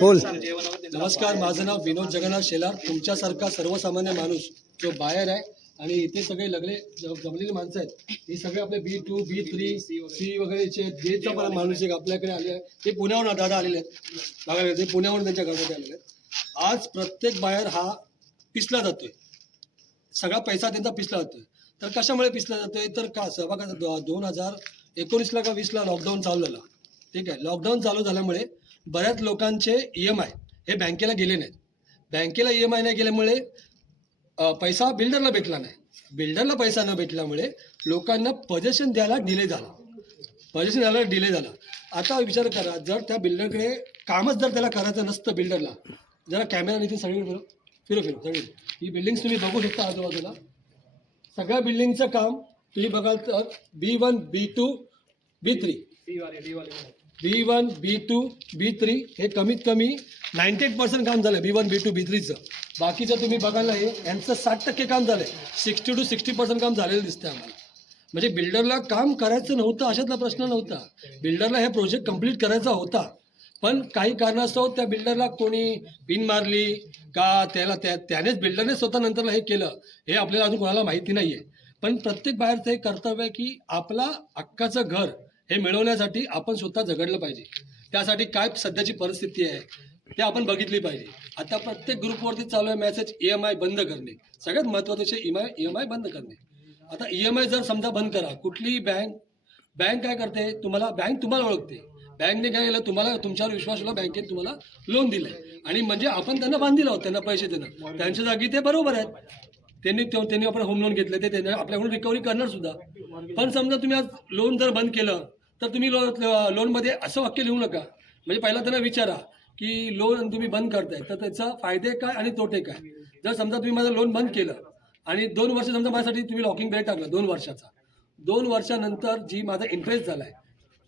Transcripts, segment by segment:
बोल. नमस्कार, माझं नाव विनोद जगन्नाथ शेलार. तुमच्यासारखा सर्वसामान्य माणूस जो बाहेर आहे आणि इथे सगळे जमलेली माणसं आहेत, ही सगळे आपले B2 B3 C वगैरेचे जेचा पण माणूस एक आपल्याकडे आले आहे. ते पुण्याहून दादा आलेले आहेत बघा, ते पुण्याहून त्यांच्या घरामध्ये आलेले आहेत. आज प्रत्येक बाहेर हा पिसला जातोय, सगळा पैसा त्यांचा पिसला जातोय. तर कशामुळे पिसला जातोय? तर का बघा, 2019ला का 20ला लॉकडाऊन चालू झाला. ठीक आहे, लॉकडाऊन चालू झाल्यामुळे बऱ्याच लोकांचे EMI हे बँकेला गेले नाहीत. बँकेला EMI नाही गेल्यामुळे पैसा बिल्डरला भेटला नाही. बिल्डरला पैसा न भेटल्यामुळे लोकांना पोझेशन द्यायला डिले झाला. आता विचार करा, जर त्या बिल्डरकडे कामच जर त्याला करायचं नसतं, बिल्डरला जरा कॅमेरा इथे सगळीकडे फिरो सगळी ही बिल्डिंग्स तुम्ही बघू शकता आजूबाजूला. सगळ्या बिल्डिंगचं काम तुम्ही बघाल तर B1 B2 B3 B1 B2 B3 हे कमीत कमी 98% काम झालं B1 B2 B3चं. बाकीचं तुम्ही बघायला हे यांचं 60% काम झालं आहे. 60 to 60% काम झालेलं दिसतं आम्हाला. म्हणजे बिल्डरला काम करायचं नव्हतं अशातला प्रश्न नव्हता. बिल्डरला हे प्रोजेक्ट कंप्लीट करायचा होता, पण काही कारणास्तव त्या बिल्डरला कोणी पिन मारली का त्यानेच बिल्डरने स्वतः नंतरला हे केलं, हे आपल्याला अजून कोणाला माहिती नाही आहे. पण प्रत्येक बाहेरचं हे कर्तव्य आहे की आपला हक्काचं घर हे मिळवण्यासाठी आपण स्वतः झगडलं पाहिजे. त्यासाठी काय सध्याची परिस्थिती आहे ते आपण बघितली पाहिजे. आता प्रत्येक ग्रुपवरती चालू आहे मेसेज EMI बंद करणे. सगळ्यात महत्त्वाचे EMI बंद करणे. आता EMI जर समजा बंद करा, कुठलीही बँक काय करते, बँक तुम्हाला ओळखते. बँकने काय केलं, तुम्हाला तुमच्यावर विश्वासाला बँकेत तुम्हाला लोन दिलंय आणि म्हणजे आपण त्यांना बांधील आहोत, त्यांना पैसे देणं. त्यांच्या जागी ते बरोबर आहेत. त्यांनी आपण होम लोन घेतलं, ते त्यांनी आपल्याकडून रिकव्हरी करणार सुद्धा. पण समजा तुम्ही आज लोन जर बंद केलं तर तुम्ही लोनमध्ये असं वाक्य लिहू नका. म्हणजे पहिला त्यांना विचारा की लोन तुम्ही बंद करताय तर त्याचा फायदे काय आणि तोटे काय. जर समजा तुम्ही माझं लोन बंद केलं आणि 2 वर्ष समजा माझ्यासाठी तुम्ही लॉकिंग पिरियड टाकला 2 वर्षाचा, 2 वर्षानंतर जी माझा इंटरेस्ट झाला आहे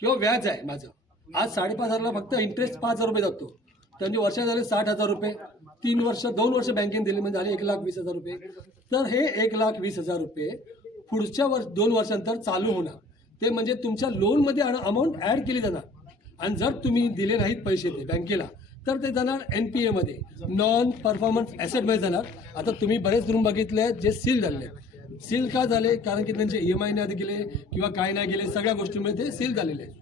किंवा व्याज आहे माझं, आज 5,500ला फक्त इंटरेस्ट 5,000 रुपये जातो. त्यांचे वर्ष झाले 60,000 रुपये. 2 वर्ष बँकेने दिले म्हणजे झाले 1,20,000 रुपये. तर हे 1,20,000 रुपये पुढच्या 2 वर्षानंतर चालू होणार. ते म्हणजे तुमच्या लोनमध्ये अमाऊंट ॲड केली जाणार आणि जर तुम्ही दिले नाहीत पैसे ते बँकेला तर ते जाणार NPA मध्ये, नॉन परफॉर्मन्स ॲसेटमध्ये जाणार. आता तुम्ही बरेच रूम बघितले आहेत जे सील झालेले आहेत. सील का झाले? कारण की त्यांचे EMI नाही गेले किंवा काय नाही गेले, सगळ्या गोष्टींमध्ये ते सील झालेले आहेत.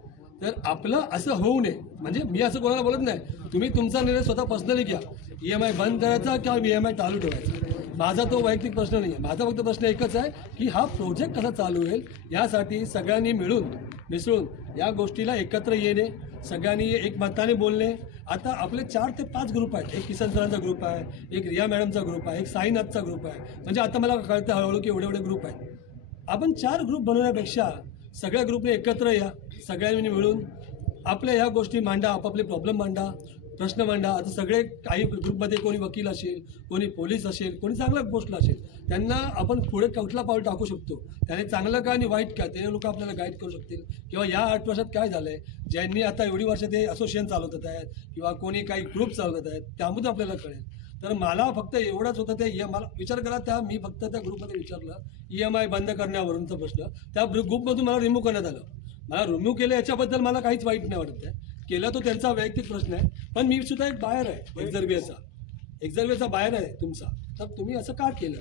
तर आपलं असं होऊ नये, म्हणजे मी असं कोणाला बोलत नाही, तुम्ही तुमचा निर्णय स्वतः पर्सनली घ्या. EMI बंद करायचा किंवा EMI चालू ठेवायचा, माझा तो वैयक्तिक प्रश्न नाही आहे. माझा फक्त प्रश्न एकच आहे की हा प्रोजेक्ट कसा चालू होईल, यासाठी सगळ्यांनी मिसळून या गोष्टीला एकत्र येणे, सगळ्यांनी एक मताने बोलणे. आता आपले 4 ते 5 ग्रुप आहेत. एक किसन सरांचा ग्रुप आहे, एक रिया मॅडमचा ग्रुप आहे, एक साईनाथचा ग्रुप आहे. म्हणजे आता मला कळतं हळूहळू की एवढे ग्रुप आहेत. आपण 4 ग्रुप बनवण्यापेक्षा सगळ्या ग्रुपने एकत्र या, सगळ्यांनी मिळून आपल्या ह्या गोष्टी मांडा, आपापले प्रॉब्लेम मांडा, प्रश्न मांडा. आता सगळे काही ग्रुपमध्ये कोणी वकील असेल, कोणी पोलीस असेल, कोणी चांगल्या पोस्टला असेल, त्यांना आपण पुढे कुठला पाऊल टाकू शकतो, त्याने चांगलं काय आणि वाईट काय, ते लोक आपल्याला गाईड करू शकतील. किंवा या 8 वर्षात काय झालं आहे, ज्यांनी आता एवढी वर्ष ते असोसिएशन चालवत आहेत किंवा कोणी काही ग्रुप चालवत आहेत, त्यामधून आपल्याला कळेल. तर मला फक्त एवढंच होतं, ते मला विचार करा, मी फक्त त्या ग्रुपमध्ये विचारलं EMI बंद करण्यावरूनचा प्रश्न. त्या ग्रुपमधून मला रिमूव्ह करण्यात आलं. मला रिमूव्ह केलं याच्याबद्दल मला काहीच वाईट नाही वाटत आहे. केलं तो त्यांचा वैयक्तिक प्रश्न आहे, पण मी सुद्धा एक बाहेर आहे, एक्झर्वेचा बाहेर आहे तुमचा. तर तुम्ही असं का केलं,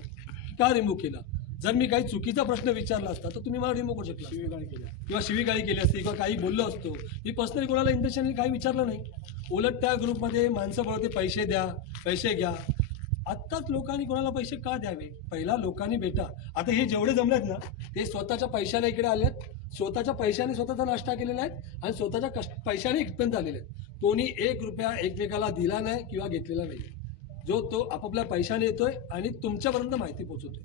का रिमूव्ह केलं? जर मी काही चुकीचा प्रश्न विचारला असता तर तुम्ही मला रिमूव्ह करू शकला किंवा शिवीगाळी केली असती किंवा काही बोललो असतो. मी पर्सनली कोणाला इंटेन्शनली काही विचारलं नाही. उलट त्या ग्रुपमध्ये माणसं बोलते पैसे द्या, पैसे घ्या. आत्ताच लोकांनी कोणाला पैसे का द्यावे? पहिला लोकांनी भेटा. आता हे जेवढे जमलेत ना, ते स्वतःच्या पैशाने इकडे आले आहेत, स्वतःच्या पैशाने स्वतःचा नाश्ता केलेला आहे आणि स्वतःच्या पैशाने इथपर्यंत आलेले आहेत. कोणी 1 रुपया एकमेकाला दिला नाही किंवा घेतलेला नाही. जो तो आपापल्या पैशाने येतोय आणि तुमच्यापर्यंत माहिती पोहोचवतोय.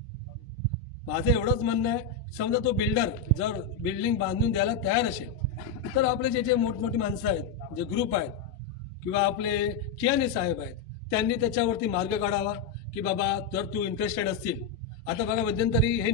माझं एवढंच म्हणणं आहे, समजा तो बिल्डर जर बिल्डिंग बांधून द्यायला तयार असेल तर आपले जे मोठमोठी माणसं आहेत, जे ग्रुप आहेत किंवा आपले कियाने साहेब आहेत, त्यांनी त्याच्यावरती मार्ग काढावा की बाबा जर तू इंटरेस्टेड असतील. आता बघा, मध्यंतरी हे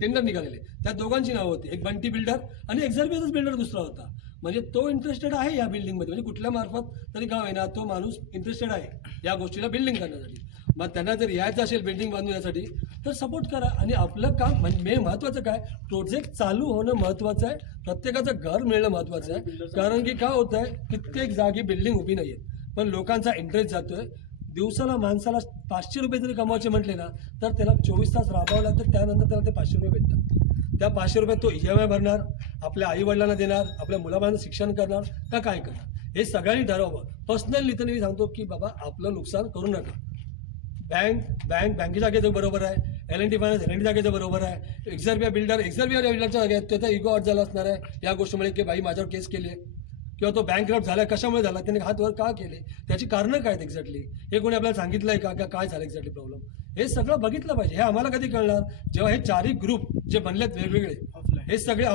टेंडर निघालेले, त्या दोघांची नावं होती, एक बंटी बिल्डर आणि एक्झर्वेचाच बिल्डर दुसरा होता. म्हणजे तो इंटरेस्टेड आहे या बिल्डिंगमध्ये, म्हणजे कुठल्या मार्फत तरी गाव आहे ना, तो माणूस इंटरेस्टेड आहे या गोष्टीला बिल्डिंग करण्यासाठी. मग त्यांना जर यायचं असेल बिल्डिंग बांधण्यासाठी तर सपोर्ट करा. आणि आपलं काम म्हणजे महत्त्वाचं काय, प्रोजेक्ट चालू होणं महत्त्वाचं आहे, प्रत्येकाचं घर मिळणं महत्त्वाचं आहे. कारण की काय होतं आहे, कित्येक जागी बिल्डिंग उभी नाही आहे. पण लोकांचा इंटरेस्ट जातोय. दिवसाला माणसाला 500 रुपये जरी कमवायचे म्हटले ना तर त्याला 24 तास राबवावं लागतं, त्यानंतर त्याला ते 500 रुपये भेटतात. त्या 500 रुपये तो EMI भरणार, आपल्या आईवडिलांना देणार, आपल्या मुलाबाळांचं शिक्षण करणार का काय करणार, हे सगळ्यांनी ठरवावं. पर्सनली तर मी सांगतो की बाबा आपलं नुकसान करू नका. बँकेच्या जागेचं बरोबर आहे, L&T फायनान्स L&T जागेचं बरोबर आहे, एक्झर्बिया बिल्डरच्या जागेत त्याचा इगो आउट झाला असणार आहे या गोष्टीमुळे की बाई माझ्यावर केस केली आहे, किंवा तो बँकरप्ट झाला कशामुळे झाला, त्याने हात वर का केले, त्याची कारणं काय आहेत एक्झॅक्टली, हे कोणी आपल्याला सांगितलं आहे का काय झालं एक्झॅक्टली प्रॉब्लेम, हे सगळं बघितलं पाहिजे. हे आम्हाला कधी कळणार जेव्हा हे चारही ग्रुप जे बनलेत वेगवेगळे हे सगळे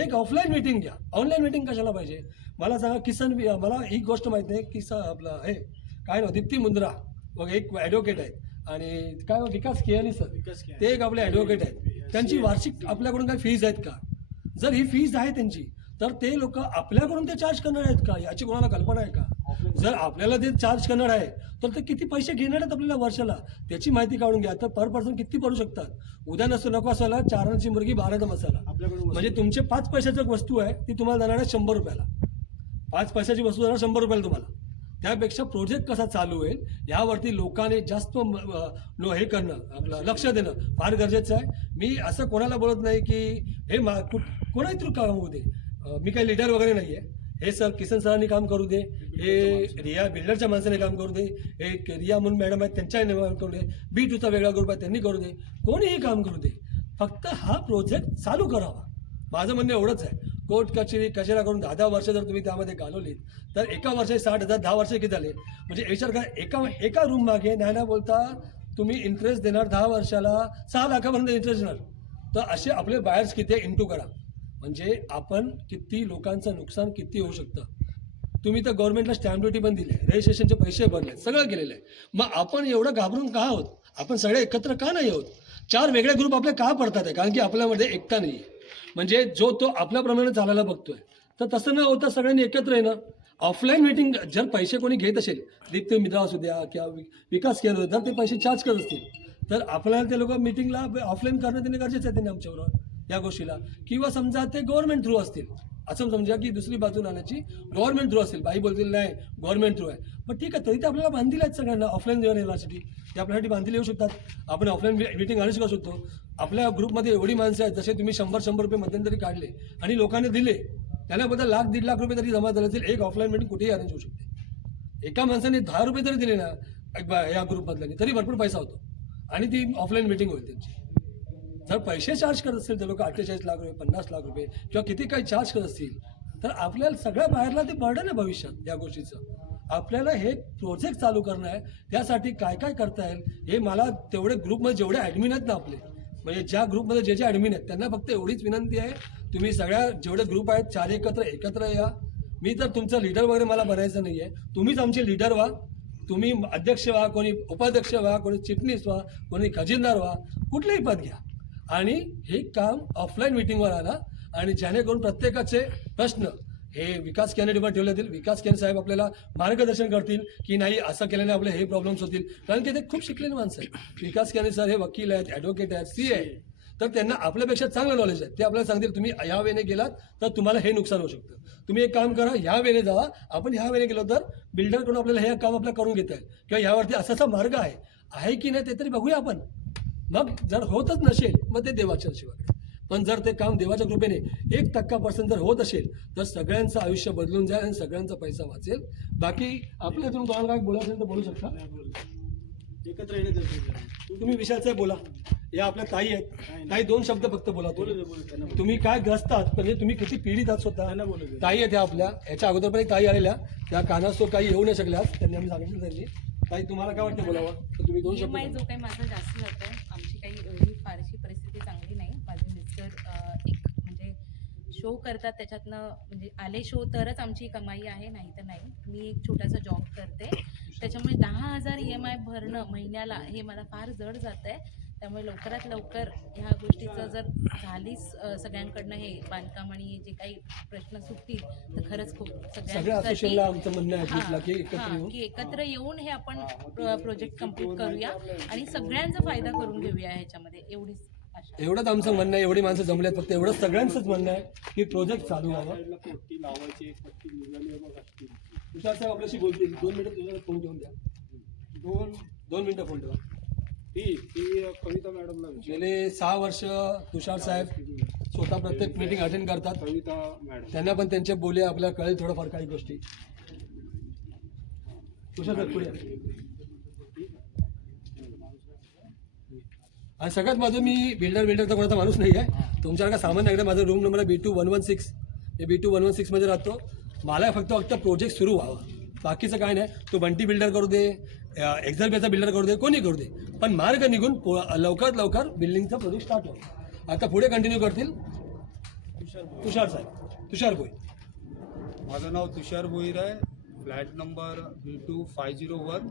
एक ऑफलाईन मीटिंग घ्या. ऑनलाईन मीटिंग कशाला पाहिजे मला सांगा. मला ही गोष्ट माहिती नाही की आपलं हे काय नाव दीप्ती मुंद्रा वगैरे एक ॲडव्होकेट आहेत आणि काय विकास केयानी सर ते एक आपले ॲडव्होकेट आहेत. त्यांची वार्षिक आपल्याकडून काय फीज आहेत का, जर ही फीज आहे त्यांची तर ते लोक आपल्याकडून ते चार्ज करणार आहेत का याची कोणाला कल्पना आहे का. जर आपल्याला ते चार्ज करणार आहे तर ते किती पैसे घेणार आहेत आपल्याला वर्षाला त्याची माहिती काढून घ्या. तर पर पर्सन किती पडू शकतात. उद्या नको असायला 4 आण्याची मुर्गी 12चा मसाला, म्हणजे तुमचे 5 पैशाची वस्तू आहे ती तुम्हाला जाणार आहे 100 रुपयाला. 5 पैशाची वस्तू जाणार 100 रुपयाला तुम्हाला. त्यापेक्षा प्रोजेक्ट कसा चालू होईल यावरती लोकांनी जास्त हे करणं, आपलं लक्ष देणं फार गरजेचं आहे. मी असं कोणाला बोलत नाही की हे कोणाही थ्रू काम होऊ दे, मी काही लीडर वगैरे नाही आहे. हे सर किसन सरांनी काम करू दे, हे रिया बिल्डरच्या माणसाने काम करू दे, हे रिया म्हणून मॅडम आहेत त्यांच्याने काम करू दे, B2चा वेगळा ग्रुप आहे त्यांनी करू दे, कोणीही काम करू दे, फक्त हा प्रोजेक्ट चालू करावा. माझं म्हणणं एवढंच आहे. कोर्ट कचेरा करून 10 वर्ष जर तुम्ही त्यामध्ये घालवलीत तर एका वर्षात 60,000, 10 वर्ष किती झाले, म्हणजे विचार करा एका रूम मागे नाही बोलता तुम्ही इंटरेस्ट देणार 10 वर्षाला 6 लाखापर्यंत इंटरेस्ट देणार. तर असे आपले बायर्स किती आहे इंटू करा, म्हणजे आपण किती लोकांचं नुकसान किती होऊ शकतं. तुम्ही तर गव्हर्नमेंटला स्टॅम्प ड्युटी पण दिली आहे, रजिस्ट्रेशनचे पैसे भरले, सगळं केलेलं आहे. मग आपण एवढं घाबरून का आहोत, आपण सगळे एकत्र का नाही आहोत. 4 वेगळे ग्रुप आपले का पडतात आहे, कारण की आपल्यामध्ये एकता नाही आहे. म्हणजे जो तो आपल्याप्रमाणे चालायला बघतोय, तर तसं न होता सगळ्यांनी एकत्र येणं. ऑफलाईन मीटिंग जर पैसे कोणी घेत असेल, दीप्ती मित्रा असू द्या किंवा विकास केला जर ते पैसे चार्ज करत असतील तर आपल्याला ते लोक मीटिंगला ऑफलाईन करणं त्यांनी गरजेचं आहे त्यांनी आमच्याबरोबर या गोष्टीला. किंवा समजा ते गव्हर्नमेंट थ्रू असतील, असं समजा की दुसरी बाजू आणायची गव्हर्नमेंट थ्रू असतील, बाई बोलतील नाही गव्हर्नमेंट थ्रू आहे, पण ठीक आहे तरी ते आपल्याला बांधील आहेत सगळ्यांना ऑफलाईन येण्यासाठी, ते आपल्यासाठी बांधील येऊ शकतात. आपण ऑफलाईन मीटिंग अरेंज करू शकतो. आपल्या ग्रुपमध्ये एवढी माणसं आहेत, जसे तुम्ही 100 रुपये मध्यंतरी काढले आणि लोकांनी दिले, त्याच्याबद्दल 1,00,000 1,50,000 रुपये तरी जमा झाले असेल. एक ऑफलाईन मीटिंग कुठेही अरेंज होऊ शकते. एका माणसाने 10 रुपये जरी दिले ना या ग्रुपमधल्याने तरी भरपूर पैसा होतो आणि ती ऑफलाईन मीटिंग होईल त्यांची. जर पैसे चार्ज करत असतील ते लोक 48 लाख रुपये 50 लाख रुपये किंवा किती काही चार्ज करत असतील तर आपल्याला सगळ्या बाहेरला ते बर्डन आहे भविष्यात या गोष्टीचं. आपल्याला हे प्रोजेक्ट चालू करणं आहे, त्यासाठी काय काय करता येईल हे मला तेवढे ग्रुपमध्ये जेवढे ॲडमिन आहेत ना आपले, म्हणजे ज्या ग्रुपमध्ये जे ॲडमिन आहेत त्यांना फक्त एवढीच विनंती आहे, तुम्ही सगळ्या जेवढे ग्रुप आहेत 4 एकत्र या. मी तर तुमचं लीडर वगैरे मला बनायचं नाही आहे, तुम्हीच आमचे लीडर व्हा. तुम्ही अध्यक्ष व्हा, कोणी उपाध्यक्ष व्हा, कोणी चिटणीस व्हा, कोणी खजिनदार व्हा, कुठलंही पद घ्या आणि हे काम ऑफलाईन मीटिंगवर आणा. आणि जेणेकरून प्रत्येकाचे प्रश्न हे विकास कॅनेडीवर ठेवले जातील. विकास कॅने साहेब आपल्याला मार्गदर्शन करतील की नाही असं केल्याने आपले हे प्रॉब्लेम्स होतील, कारण की ते खूप शिकलेले माणसं आहेत. विकास कॅने सर हे वकील आहेत, ॲडव्होकेट आहेत, CA आहेत, तर त्यांना आपल्यापेक्षा चांगलं नॉलेज आहे. ते आपल्याला सांगतील तुम्ही ह्या वेने गेलात तर तुम्हाला हे नुकसान होऊ शकतं, तुम्ही एक काम करा ह्या वेने जावा. आपण ह्या वेने गेलो तर बिल्डरकडून आपल्याला हे काम आपल्याला करून घेता येईल किंवा ह्यावरती असा मार्ग आहे की नाही ते तरी बघूया आपण. मग जर होतच नसेल मग ते देवाच्या शिवाय, पण जर ते काम देवाच्या कृपेने 1% जर होत असेल तर सगळ्यांचं आयुष्य बदलून जाईल आणि सगळ्यांचा पैसा वाचेल. बाकी आपल्या तुम्ही कोणाला काय बोलायचं असेल तर बोलू शकता. एकत्र येणे तुम्ही विषयाचं बोला. या आपल्या ताई आहेत, ताई 2 शब्द फक्त बोला. तुम्ही काय ग्रस्त आहात, म्हणजे तुम्ही किती पीडित आहात स्वतः. ताई आहेत ह्या आपल्या, ह्याच्या अगोदर पण एक ताई आलेल्या, त्या कारणास्तव काही येऊ नाही शकल्या, त्यांनी आम्ही सांगितलं त्यांनी. ताई तुम्हाला काय वाटतं बोलावं, तर तुम्ही 2 शब्द. जो काही माझं जास्त जातं, आमची काही एवढी फारशी परिस्थिती चांगली नाही. माझे मिस्टर एक म्हणजे शो करतात, त्याच्यातनं म्हणजे आले शो तरच आमची कमाई आहे, नाही तर नाही. मी एक छोटासा जॉब करते, त्याच्यामुळे 10,000 EMI भरणं महिन्याला हे मला फार जड जातं आहे. त्यामुळे लवकरात लवकर ह्या गोष्टीचं जर झालीच सगळ्यांकडनं हे बांधकाम आणि जे काही प्रश्न सुटतील तर खरंच खूप सगळ्यांसाठी आमचं म्हणणं आहे की एकत्र येऊन हे आपण प्रोजेक्ट कंप्लीट करूया आणि सगळ्यांचा फायदा करून घेऊया ह्याच्यामध्ये, एवढीच आशा. एवढंच आमचं म्हणणं आहे. एवढी माणसं जमल्यात, फक्त एवढंच सगळ्यांचंच म्हणणं आहे की प्रोजेक्ट चालू व्हावं. तुषार साहेब आपल्याशी बोलतील. 2 मिनिटं तुझ्याकडे फोन ठेवून द्या. 2 मिनिटं फोन ठेवा. ती कविता मॅडमला विचार. गेले 6 वर्ष तुषार साहेब स्वतः प्रत्येक मीटिंग अटेंड करतात. कविता मॅडम त्यांना पण त्यांचे बोले आपल्याला कळेल थोडंफार काही गोष्टी. तुषार साहेब पुढे या. आणि सगळ्यात माझं मी बिल्डरचा कोणाचा माणूस नाही आहे. तुमच्यासारखा सामान्य एकदा माझा रूम नंबर आहे B2116. मी B2116 मध्ये राहतो. मला फक्त प्रोजेक्ट सुरू व्हावा, बाकीचं काय नाही. तो बंटी बिल्डर करू दे, एक्झल्पेचा बिल्डर करू दे, कोणी करू दे, पण मार्ग निघून लवकरात लवकर बिल्डिंगचा प्रोजेक्ट स्टार्ट होईल. आता पुढे कंटिन्यू करतील तुषार साहेब. तुषार भोई. माझं नाव तुषार भोईर आहे. Flat number B2501.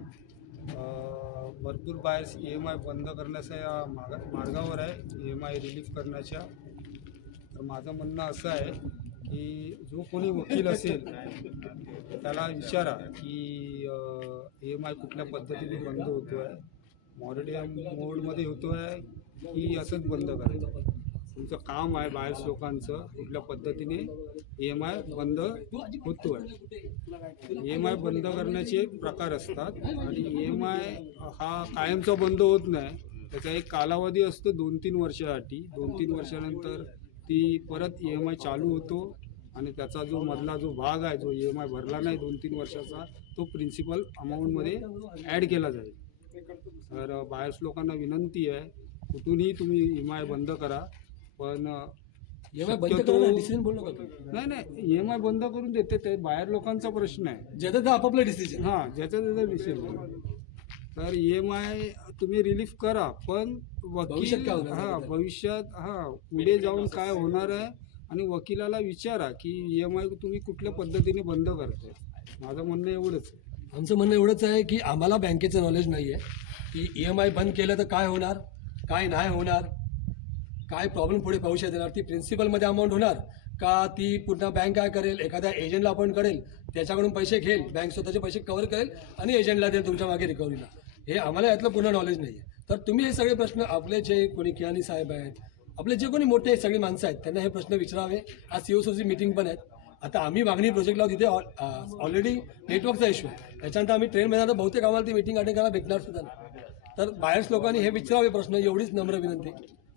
भरपूर बायर्स EMI बंद करण्याच्या या मार्गावर आहे, EMI रिलीफ करण्याच्या. तर माझं म्हणणं असं आहे की जो कोणी वकील असेल त्याला विचारा की EMI कुठल्या पद्धतीने बंद होतो आहे, मॉरेटोरियम मोडमध्ये होतो आहे की असंच बंद करायचं. तुमचं काम आहे बायर्स लोकांचं कुठल्या पद्धतीने EMI बंद होतो आहे. EMI बंद करण्याचे प्रकार असतात आणि EMI हा कायमचा बंद होत नाही. त्याचा एक कालावधी असतो 2-3 वर्षासाठी. 2-3 वर्षानंतर ती परत EMI चालू होतो आणि त्याचा जो मधला जो भाग आहे जो EMI भरला नाही 2-3 वर्षाचा तो प्रिन्सिपल अमाऊंटमध्ये ॲड केला जाईल. तर बायर्स लोकांना विनंती आहे कुठूनही तुम्ही EMI बंद करा, पण EMI बंद करायला डिसिजन बोललो का तुम्ही? नाही EMI बंद करून देते ते बाहेर लोकांचा प्रश्न आहे. ज्याचं आपापलं डिसिजन. हां, ज्याचा डिसिजन. तर EMI तुम्ही रिलीफ करा, पण भविष्यात काय वकील होणार? भविष्यात पुढे जाऊन काय होणार आहे आणि वकिलाला विचारा की EMI तुम्ही कुठल्या पद्धतीने बंद करताय. माझं म्हणणं एवढंच आहे. आमचं म्हणणं एवढंच आहे की आम्हाला बँकेचं नॉलेज नाही आहे की EMI बंद केलं तर काय होणार, काय नाही होणार, काय प्रॉब्लेम पुढे भविष्यात येणार. ती प्रिन्सिपलमध्ये अमाऊंट होणार का ती पुन्हा बँक काय करेल, एखाद्या एजंटला अपॉइंट करेल, त्याच्याकडून पैसे घेईल, बँक स्वतःचे पैसे कव्हर करेल आणि एजंटला देईल तुमच्या मागे रिकव्हरीला. हे आम्हाला यातलं पूर्ण नॉलेज नाही आहे. तर तुम्ही हे सगळे प्रश्न आपले जे कोणी कियानी साहेब आहेत, आपले जे कोणी मोठे सगळी माणसं आहेत त्यांना हे प्रश्न विचारावे. आज COCची मीटिंग पण आहेत. आता आम्ही वागणी प्रोजेक्टला तिथे ऑलरेडी नेटवर्कचा इश्यू आहे. त्याच्यानंतर आम्ही ट्रेनमध्ये आता बहुतेक आम्हाला ती मीटिंग अटेंड करायला भेटणार सुद्धा नाही. तर बायर्स लोकांनी हे विचारावे प्रश्न, एवढीच नम्र विनंती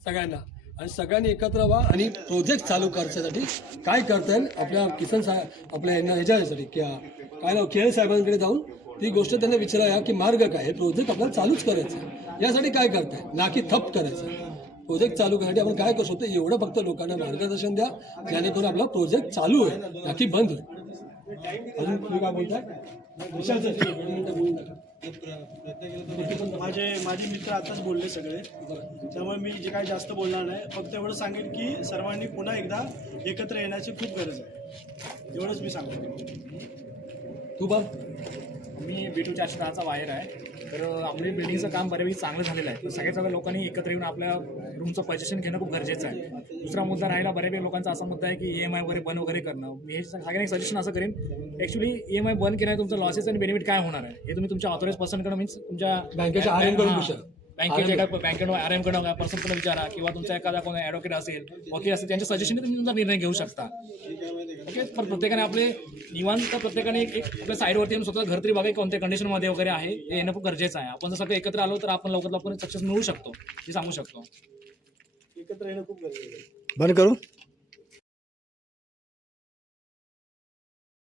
सगळ्यांना. आणि सगळ्यांनी एकत्र व्हा आणि प्रोजेक्ट चालू करण्यासाठी काय करता येईल आपल्या किसन साहेब आपल्या ह्याच्यासाठी काय नाव खेळ साहेबांकडे जाऊन ती गोष्ट त्यांना विचाराया की मार्ग काय, हे प्रोजेक्ट आपल्याला चालूच करायचं यासाठी काय करताय, ना की थप करायचं. प्रोजेक्ट चालू करण्यासाठी आपण काय करू शकतो एवढं फक्त लोकांना मार्गदर्शन द्या जेणेकरून आपला प्रोजेक्ट चालू आहे, ना की बंद होईल. अजून तुम्ही काय बोलताय? माझे मित्र आताच बोलले सगळे, त्यामुळे मी जे काही जास्त बोलणार नाही. फक्त एवढं सांगेन की सर्वांनी पुन्हा एकदा एकत्र येण्याची खूप गरज आहे. एवढंच मी सांगतो. तू बघ. मी B2410चा वायर आहे. तर आपली बिल्डिंगचं काम बऱ्यापैकी चांगलं झालेलं आहे. तर सगळ्या लोकांनी एकत्र येऊन आपल्या रूमचं पोझिशन घेणं खूप गरजेचं आहे. दुसरा मुद्दा राहिला, बऱ्यापैकी लोकांचा असा मुद्दा आहे की EMI वगैरे बंद वगैरे करणं. मी हे सगळ्यांनी सजेशन असं करेन, ॲक्च्युली EMI बंद केल्याने तुमचं लॉसेस आणि बेनिफिट काय होणार आहे हे तुम्ही तुमच्या ऑथोराइज पर्सनकडे मीन्स तुमच्या बँकेच्या RM कडून विचारा. बँकेच्या एका बँकेकडून RM कडून पर्सनकडे विचारा किंवा तुमचा एखादा कोणी ॲडव्होकेट असेल, वकील असेल, त्यांच्या सजेशनने तुम्ही तुमचा निर्णय घेऊ शकता. ओके. पण प्रत्येकाने आपले निवांत प्रत्येकाने एक आपल्या साईडवरती येऊन स्वतः घर तरी बघा कोणत्या कंडिशनमध्ये वगैरे आहे हे येणं खूप गरजेचं आहे. आपण जर सगळं एकत्र आलो तर आपण लवकर सक्सेस मिळू शकतो हे सांगू शकतो. एकत्र येणं खूप गरजेचं आहे. बंद करू.